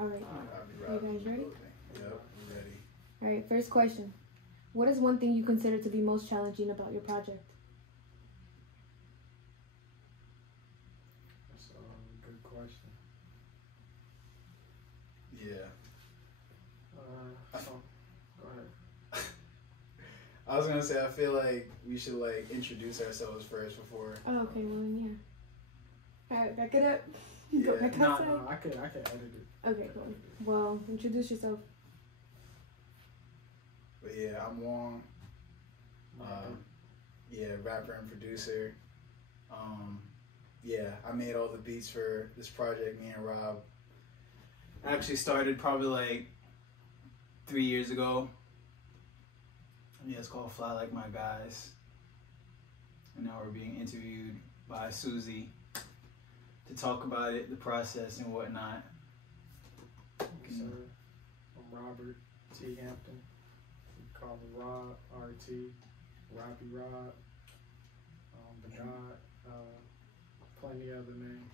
All right. Are you guys ready? Yep, I'm ready. All right, first question. What is one thing you consider to be most challenging about your project? That's a good question. Yeah. So, go ahead. I was gonna say, I feel like we should like introduce ourselves first before. Oh, okay, well then, yeah. All right, back it up. Go Yeah. back No, outside. I can edit it. Okay, cool. Well, introduce yourself. But yeah, I'm Wong. Yeah, rapper and producer. Yeah, I made all the beats for this project. Me and Rob. I actually started probably like 3 years ago. Yeah, it's called Fly Like My Guys. And now we're being interviewed by Susie to talk about it, the process and whatnot. Yes, sir. I'm Robert T. Hampton. We call me Rob, RT, Robbie Rob, the God, plenty other names.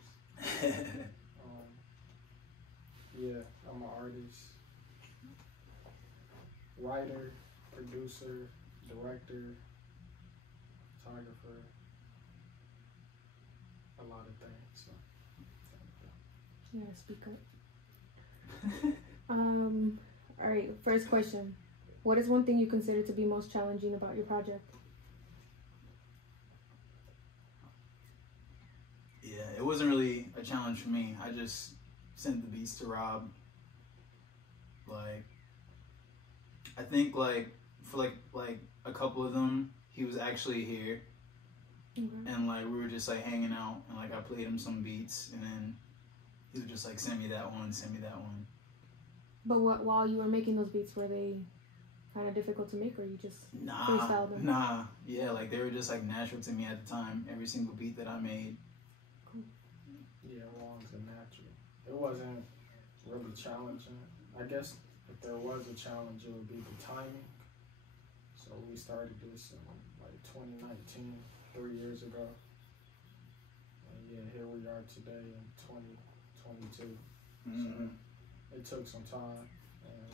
Yeah, I'm an artist, writer, producer, director, photographer, a lot of things. So. Yeah, speak up. All right, first question. What is one thing you consider to be most challenging about your project? Yeah, it wasn't really a challenge for me. I just sent the beats to Rob. Like, I think like for like a couple of them, he was actually here, and like we were just like hanging out, and like I played him some beats, and then he would just like send me that one, send me that one. But while you were making those beats, were they kind of difficult to make, or you just freestyled them? Nah, yeah, like they were just like natural to me at the time. Every single beat that I made. Cool. Yeah, Wong's a natural. It wasn't really challenging. I guess if there was a challenge, it would be the timing. So we started this in like 2019, 3 years ago. And yeah, here we are today in 2022. So it took some time, and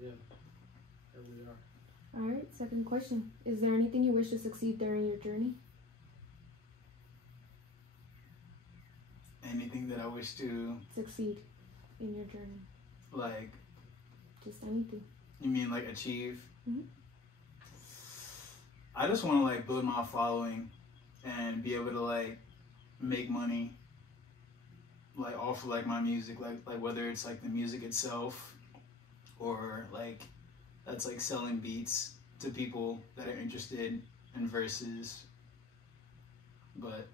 yeah, here we are. All right, second question. Is there anything you wish to succeed during your journey? Anything that I wish to Succeed in your journey. like. Just anything. You mean like achieve? Mm-hmm. I just want to like build my following and be able to like make money like off of like my music, like whether it's like the music itself or like that's like selling beats to people that are interested in verses. But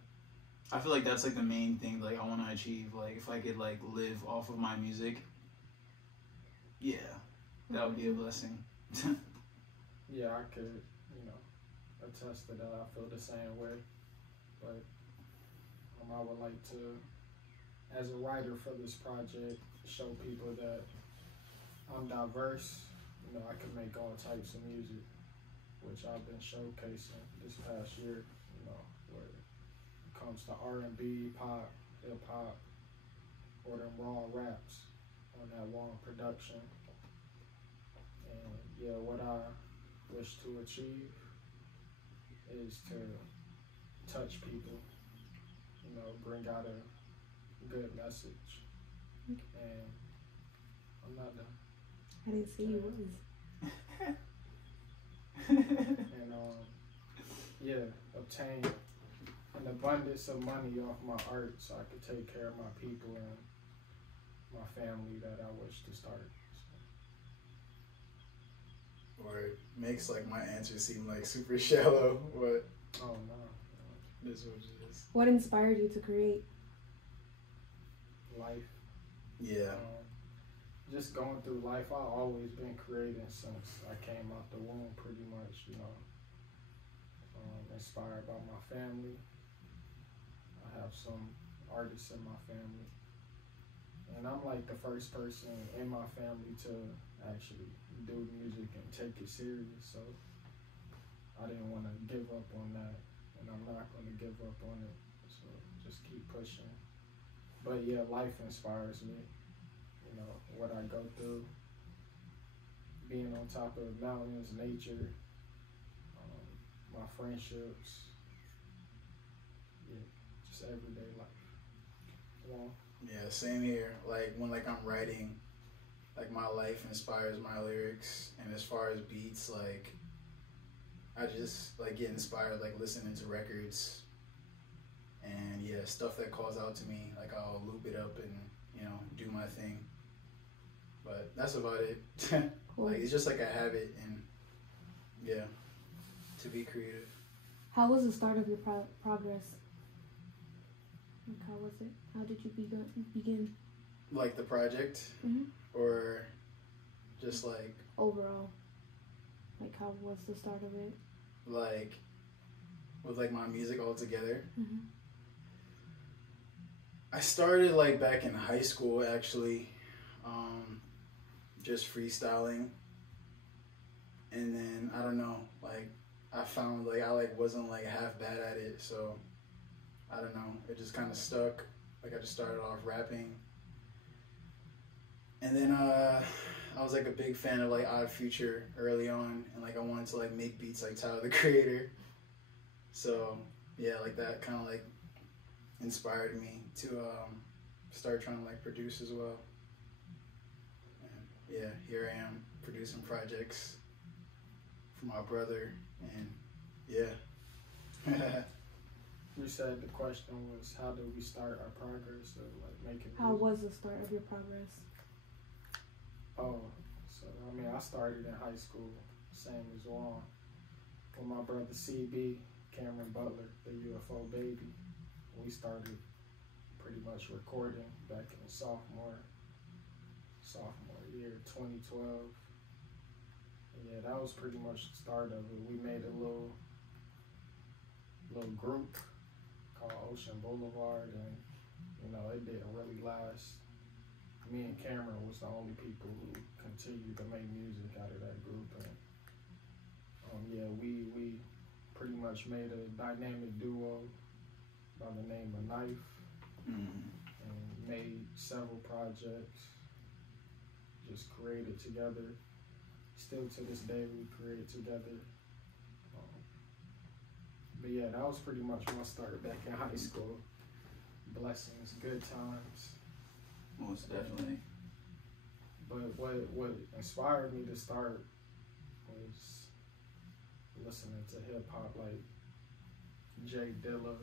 I feel like that's like the main thing like I want to achieve. Like if I could like live off of my music, yeah, that would be a blessing. Yeah, I could, attest to that. I feel the same way. But I would like to, as a writer for this project, show people that I'm diverse. I can make all types of music, which I've been showcasing this past year, where it comes to R&B, pop, hip-hop, or them raw raps on that Wonge production. And yeah, what I wish to achieve is to touch people, bring out a good message. And I'm not done. I didn't see you was. And yeah, obtain an abundance of money off my art so I could take care of my people and my family that I wish to start. Or it makes like my answer seem like super shallow, but Oh no. this is what it is. What inspired you to create? Life. Yeah. Just going through life, I've always been creating since I came out the womb, pretty much, inspired by my family. I have some artists in my family. And I'm like the first person in my family to actually do music and take it serious. So I didn't want to give up on that. And I'm not going to give up on it. So just keep pushing. But yeah, life inspires me. you know, what I go through, being on top of mountains, nature, my friendships, yeah, just everyday life. Well, yeah, same here. Like when like I'm writing, like my life inspires my lyrics, and as far as beats, like I just like get inspired like listening to records, and yeah, stuff that calls out to me, like I'll loop it up and, you know, do my thing. But that's about it. Cool. Like it's just like a habit, and yeah, to be creative. How was the start of your progress? Like how was it? How did you begin? Like the project, or just like overall? Like how was the start of it? Like with like my music altogether. I started like back in high school actually, just freestyling, and then I don't know, like I found like I like wasn't like half bad at it, so I don't know, it just kind of stuck. Like I just started off rapping, and then I was like a big fan of like Odd Future early on, and like I wanted to like make beats like Tyler the Creator. So yeah, like that kind of like inspired me to start trying to like produce as well. And yeah, here I am producing projects for my brother, and yeah. You said the question was, how do we start our progress of like making music? How was the start of your progress? Oh, so I mean, I started in high school, same as Wonge, with my brother CB, Cameron Butler, the UFO baby. We started pretty much recording back in sophomore year, 2012. And yeah, that was pretty much the start of it. We made a little group called Ocean Boulevard, and you know, it didn't really last. Me and Cameron was the only people who continued to make music out of that group, and yeah, we pretty much made a dynamic duo by the name of Knife, and made several projects, just created together. Still to this day we create together. But yeah, that was pretty much my start back in high school. Blessings, good times. Most definitely. But what inspired me to start was listening to hip hop like Jay Dilla.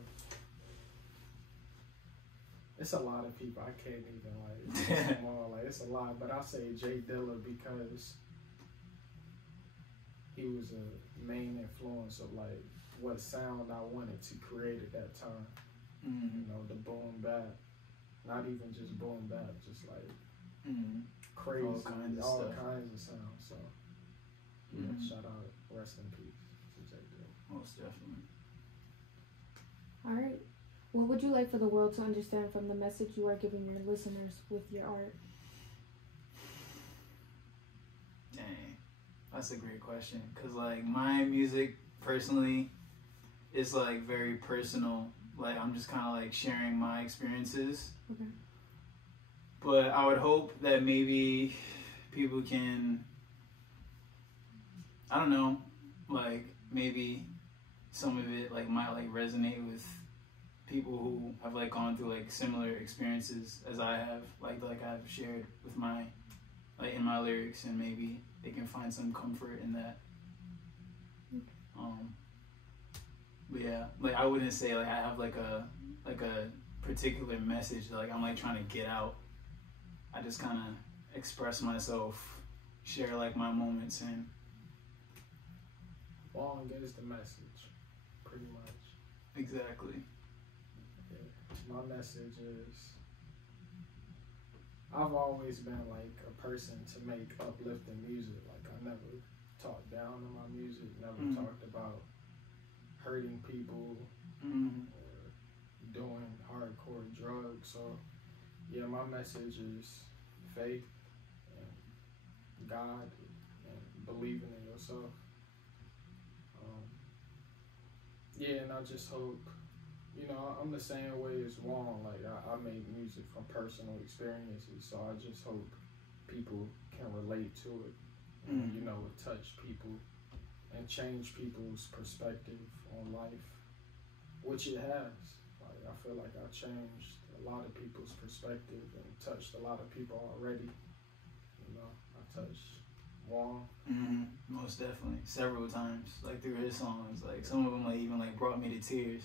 It's a lot of people, I can't even like list them all. Like it's a lot, but I say Jay Dilla because he was a main influence of like what sound I wanted to create at that time. You know, the boom bap, not even just boom bap, just like crazy, all kinds of sounds. So yeah, shout out, rest in peace to Jay Dilla. Most definitely. All right. What would you like for the world to understand from the message you are giving your listeners with your art? Dang, that's a great question. Cause like my music personally is like very personal. Like I'm just kind of like sharing my experiences. Okay. But I would hope that maybe people can, I don't know, like maybe some of it like might like resonate with people who have like gone through like similar experiences as I have, like I've shared with my, like in my lyrics, and maybe they can find some comfort in that. But yeah, like I wouldn't say like I have like a particular message that like I'm like trying to get out. I just kind of express myself, share like my moments, and Wonge is the message, pretty much. Exactly. Yeah. My message is, I've always been like a person to make uplifting music. Like I never talked down on my music, never talked about hurting people or doing hardcore drugs. So yeah, my message is faith and God and believing in yourself. Yeah, and I just hope you know, I'm the same way as Wong. Like, I make music from personal experiences, so I just hope people can relate to it and, you know, touch people and change people's perspective on life, which it has. Like, I feel like I changed a lot of people's perspective and touched a lot of people already. You know, I touched Wong. Most definitely, several times, like through his songs. Like some of them, like even like brought me to tears.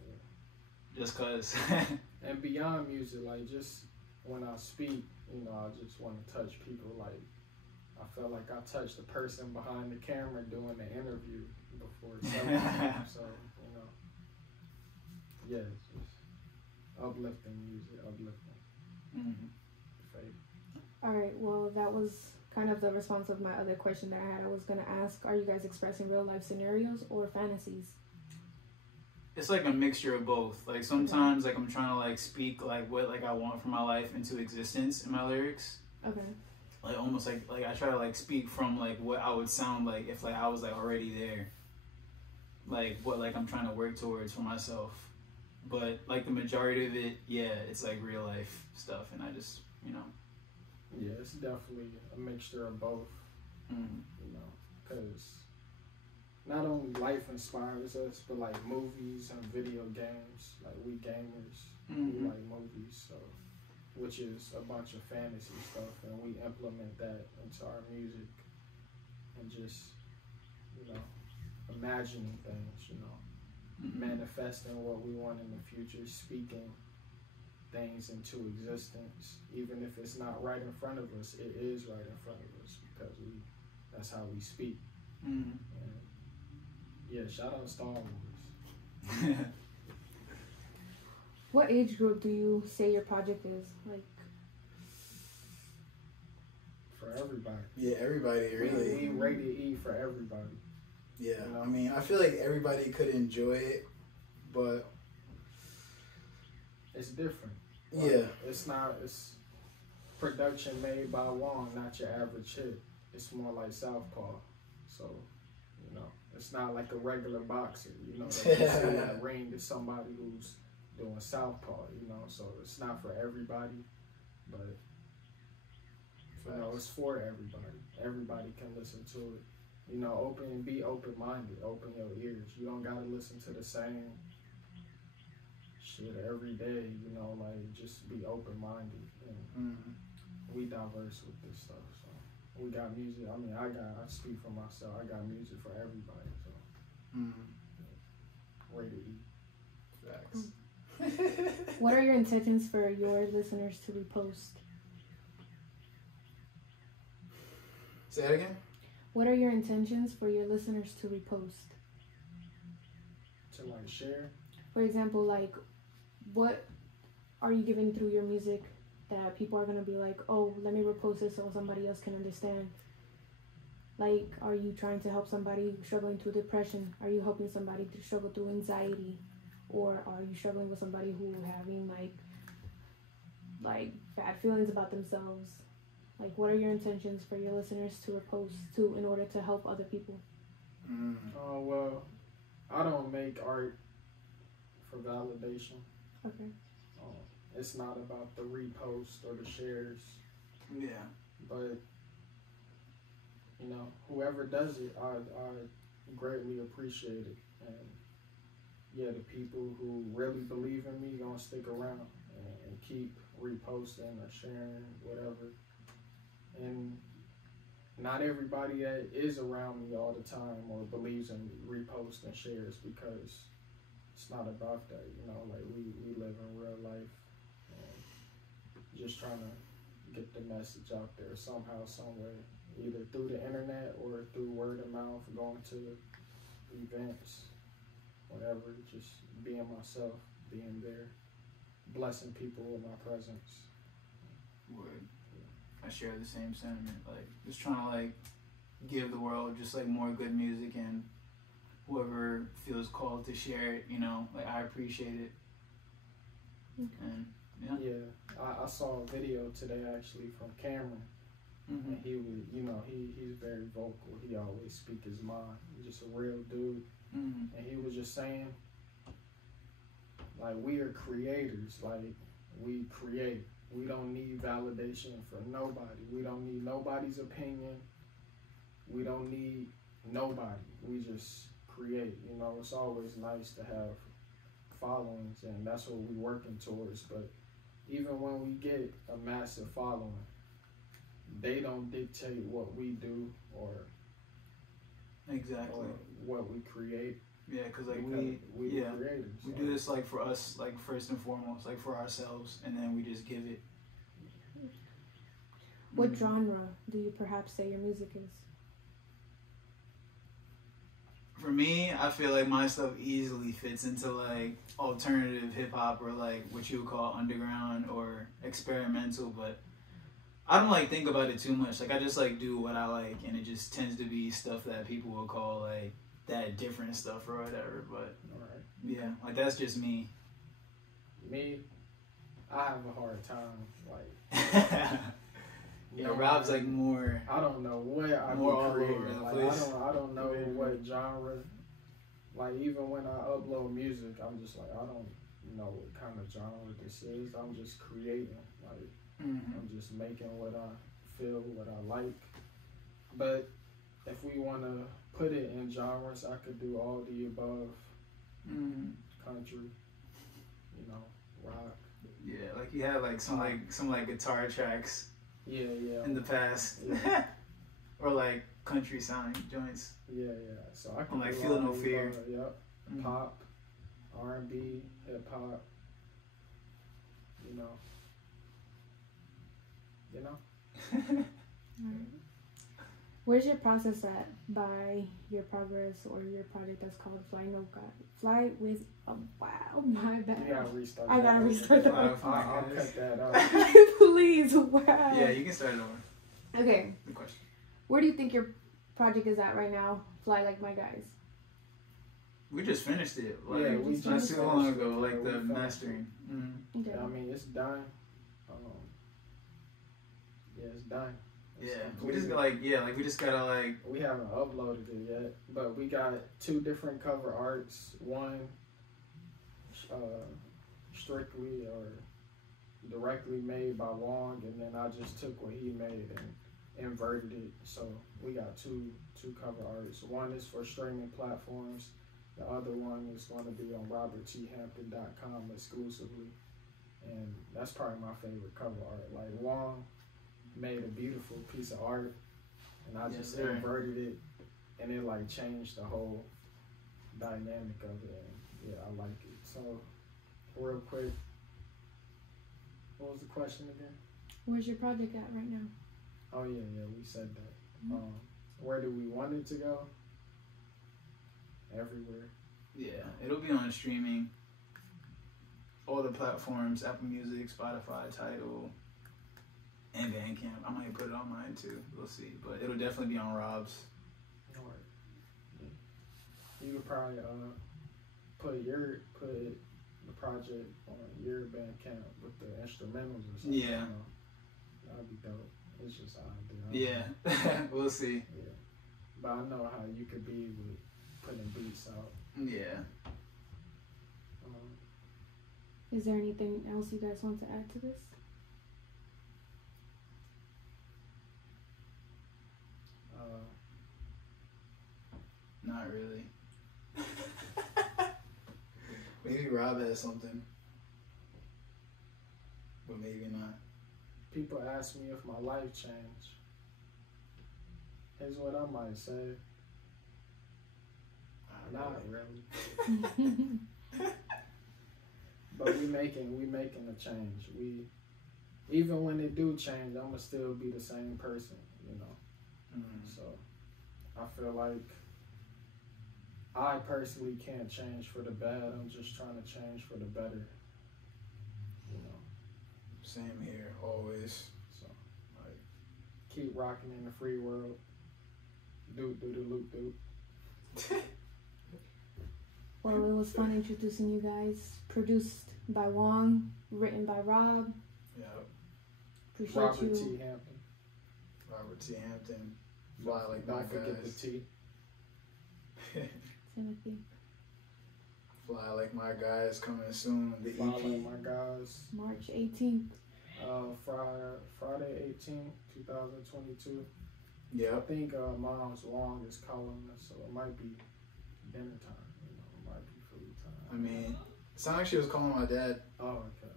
Yeah. Just cause. And beyond music, like just when I speak, you know, I just want to touch people. Like I felt like I touched the person behind the camera doing the interview before. So you know, yeah, it's just uplifting music, uplifting. Faith. All right. Well, that was kind of the response of my other question that I had. I was gonna ask, are you guys expressing real life scenarios or fantasies? It's like a mixture of both. Like sometimes like I'm trying to like speak like what like I want for my life into existence in my lyrics. Okay. Like almost like I try to like speak from like what I would sound like if like I was like already there. Like what like I'm trying to work towards for myself. But like the majority of it, yeah, it's like real life stuff, and I just, you know. Yeah, it's definitely a mixture of both. You know, because not only life inspires us, but like movies and video games. Like we gamers, we like movies, so which is a bunch of fantasy stuff, and we implement that into our music and just, you know, imagining things, you know, manifesting what we want in the future, speaking things into existence, even if it's not right in front of us, it is right in front of us because that's how we speak. And yeah, shout out Star Wars. What age group do you say your project is? Like for everybody. Yeah, everybody really. We rated E for everybody. Yeah, you know? I mean, I feel like everybody could enjoy it, but it's different. Like, yeah, it's production made by Wong, not your average hit. It's more like Southpaw, so you know, it's not like a regular boxer. You know, that you see in the ring is somebody who's doing Southpaw. You know, so it's not for everybody, but you know, it's for everybody. Everybody can listen to it. You know, be open-minded. Open your ears. You don't gotta listen to the same shit every day, you know, like just be open-minded. And we diverse with this stuff, so we got music. I mean, I speak for myself. I got music for everybody, so rated E. Facts. What are your intentions for your listeners to repost? Say that again? What are your intentions for your listeners to repost? To like share? For example, like what are you giving through your music that people are going to be like, oh, let me repost this so somebody else can understand? Like, are you trying to help somebody struggling through depression? Are you helping somebody to struggle through anxiety? Or are you struggling with somebody who having like bad feelings about themselves? Like, what are your intentions for your listeners to repost to in order to help other people? Oh, well, I don't make art for validation. Okay. It's not about the repost or the shares. Yeah. But, you know, whoever does it, I greatly appreciate it. And, yeah, the people who really believe in me gonna stick around and keep reposting or sharing, whatever. And not everybody that is around me all the time or believes in me reposts and shares, because it's not about that, you know, like we live in real life and just trying to get the message out there somehow, some way, either through the internet or through word of mouth, going to events, whatever, just being myself, being there, blessing people with my presence. Word. I share the same sentiment, like just trying to like give the world just like more good music, and whoever feels called to share it, you know, like I appreciate it. And I saw a video today actually from Cameron, and he was, you know, he's very vocal. He always speak his mind. He's just a real dude, and he was just saying Like, we are creators. Like, we create. We don't need validation from nobody. We don't need nobody's opinion. We don't need nobody. We just create. You know, it's always nice to have followings, and that's what we're working towards. But even when we get a massive following, they don't dictate what we do or Exactly. or what we create. Yeah, because like we yeah, creators. we do this like for us, like first and foremost, like for ourselves, and then we just give it. What genre do you perhaps say your music is? For me, I feel like my stuff easily fits into like alternative hip hop or like what you would call underground or experimental, but I don't like think about it too much. Like I just like do what I like, and it just tends to be stuff that people will call like that different stuff or whatever. But Alright. yeah, like that's just me. Me, I have a hard time. Like, Yeah, Rob's like more. I don't know what I More all be creating. over the Like, place. I don't know what genre. Like, even when I upload music, I'm just like, I don't know what kind of genre this is. I'm just creating. Like, I'm just making what I feel, what I like. But if we want to put it in genres, I could do all the above. Country, you know, rock. Yeah, like you had like some guitar tracks Yeah. in the past, Yeah. or like country sounding joints. Yeah. So I can I'm like do Feel all No the Fear. above. Yep. Pop, R&B, hip hop. You know. Where's your process at by your progress or your project that's called Fly No God? Fly with a wow, my bad. You gotta restart. I gotta restart the Oh, I'll cut that out. Please, wow. Yeah, you can start it over. Okay. Good question. Where do you think your project is at right now? Fly Like My Guys. We just finished it. Like, Yeah, we not just too long finished ago. it. Like Yeah, the we finished mastering. Okay. I mean, it's done. Yeah, it's done. It's Yeah, we completed. just we just gotta like. We haven't uploaded it yet, but we got 2 different cover arts. One strictly or directly made by Wonge, and then I just took what he made and inverted it. So we got two cover arts. One is for streaming platforms. The other one is going to be on robertthampton.com exclusively. And that's probably my favorite cover art. Like, Wong made a beautiful piece of art, and I just inverted it, and it like changed the whole dynamic of it. And yeah, I like it. So, real quick, what was the question again? Where's your project at right now? Oh yeah, we said that. Where do we want it to go? Everywhere. Yeah, it'll be on streaming. All the platforms: Apple Music, Spotify, Tidal, and Bandcamp. I might put it on mine too. We'll see, but it'll definitely be on Rob's. Alright. Yeah. You could probably put the project on your Bandcamp with the instrumentals or something. Yeah. You know? That'd be dope. It's just an idea. Yeah, we'll see. Yeah. But I know how you could be with putting beats out. Yeah. Is there anything else you guys want to add to this? Not really. Maybe Rob has something, but maybe not. People ask me if my life changed. Here's what I might say. Not really. But we making a change. Even when it do change, I'ma still be the same person, you know. So I feel like I personally can't change for the bad. I'm just trying to change for the better. You know. Same here, always. So keep rocking in the free world. Do the loop do. Well, it was fun introducing you guys. Produced by Wong, written by Rob. Yeah. Appreciate Robert you. T. Hampton. Robert T. Hampton. Fly Like My Don't forget Guys. the T. Timothy. Fly Like My Guys coming soon. The Fly EP. Like My Guys. March 18th. Friday 18th, 2022. I Yep. think Mom's Wonge is calling us, so it might be dinner time. You know, it might be food time. I mean, it sounded like she was calling my dad. Oh, okay.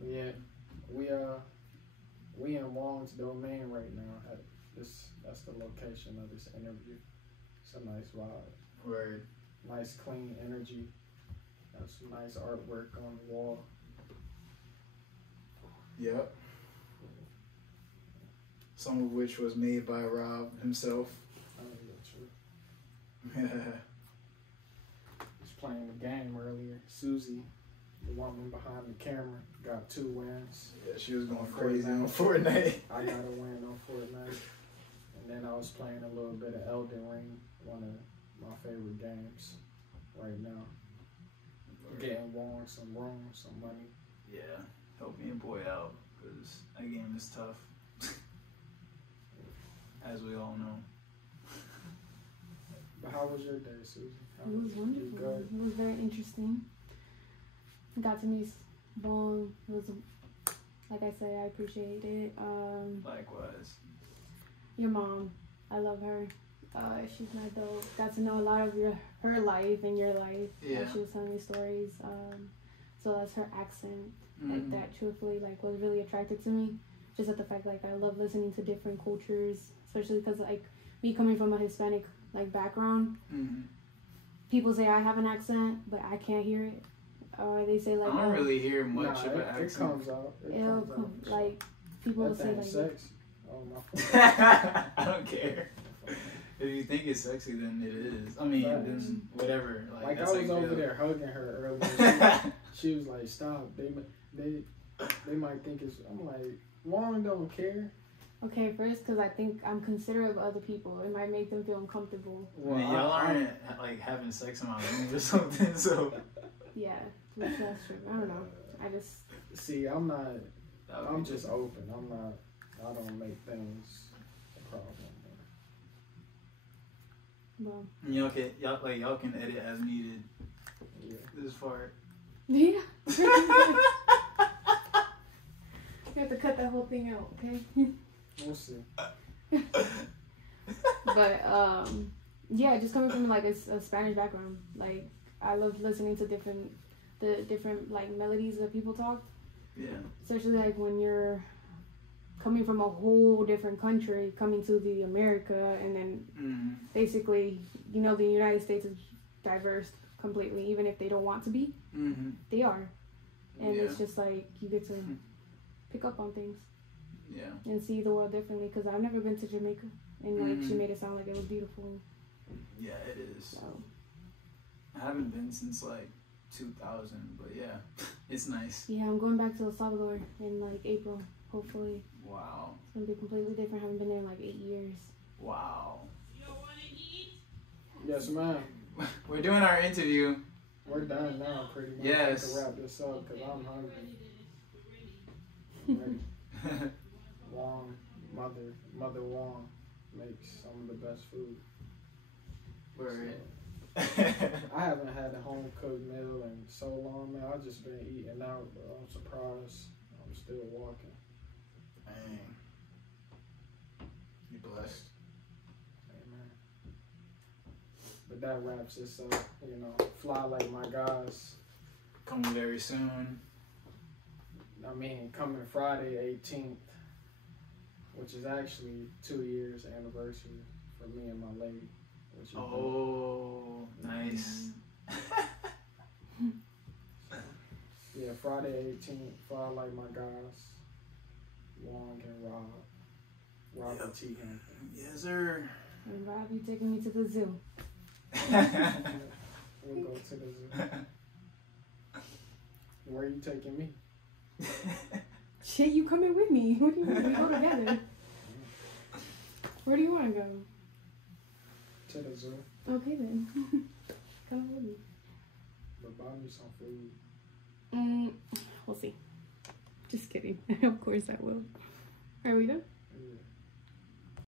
But yeah, we in Wong's domain right now. That's the location of this interview. It's a nice vibe. Word. Nice clean energy. Got some nice artwork on the wall. Yep. Some of which was made by Rob himself. Oh, yeah, true. Was playing the game earlier. Susie, the woman behind the camera, got 2 wins. Yeah, she was going crazy on Fortnite. I got a win on Fortnite. And then I was playing a little bit of Elden Ring, one of my favorite games right now. Getting Wong some room, some money. Yeah, help me and boy out, because that game is tough. As we all know. But how was your day, Susie? It was wonderful. Good? It was very interesting. Got to meet Wong. It was, like I said, I appreciate it. Likewise. Your mom, I love her. She's my dope. Got to know a lot of her life and your life. Yeah. She was telling me stories. So that's her accent. Mm-hmm. Like that truthfully like was really attracted to me. Just at the fact like I love listening to different cultures, especially because like me coming from a Hispanic like background. Mm-hmm. People say I have an accent, but I can't hear it. Or they say like I don't really hear much of an it accent. comes out. it'll come, like people will that say thing like sex. Oh my fault. I don't care. If you think it's sexy, then it is. I mean, then whatever. Like I that's was over real. there hugging her earlier. She was like, "Stop! They might think it's." I'm like, Wong don't care. okay, first because I think I'm considerate of other people. It might make them feel uncomfortable. I mean, y'all aren't like having sex in my room or something, so. Yeah, that's true. I don't know. I just See, I'm not. that would I'm be just different. open. I'm not. I don't make things a problem. well Y'all can edit as needed. Yeah. This part. yeah. You have to cut that whole thing out, okay? We'll see. But yeah, just coming from like a Spanish background, like I love listening to the different like melodies that people talk, Yeah. especially like when you're coming from a whole different country, coming to the America, and then Mm-hmm. basically, you know, the United States is diverse completely, even if they don't want to be, Mm-hmm. they are, and Yeah. it's just like you get to pick up on things Yeah. and see the world differently. Because I've never been to Jamaica, and like she Mhm. made it sound like it was beautiful. Yeah, it is. So I haven't been since like 2000, but yeah, it's nice. yeah, I'm going back to El Salvador in like April. Hopefully, Wow. it's gonna be completely different. I haven't been there in like 8 years. Wow. Yes, ma'am. We're doing our interview. We're done now, pretty much. Yes. I can wrap this up because I'm hungry. I'm ready. Wong, Mother Wong makes some of the best food. Word. I haven't had a home cooked meal in so long, man. I've just been eating out, but I'm surprised I'm still walking. Dang. You blessed. Amen. But that wraps this up. You know, Fly Like My Guys. Coming very soon. I mean, coming Friday 18th, which is actually 2 years anniversary for me and my lady. Which is Oh, nice. yeah, Friday 18th, Fly Like My Guys. Wong and Robert Yep. T. Hampton. Yes, sir. And Rob, you taking me to the zoo? We'll go to the zoo. Where are you taking me? Shit, you coming with me? What do you want? We go together. Where do you want to go? To the zoo. Okay then. Come with me. But buy me some food. We'll see. Just kidding. Of course I will. Are we done?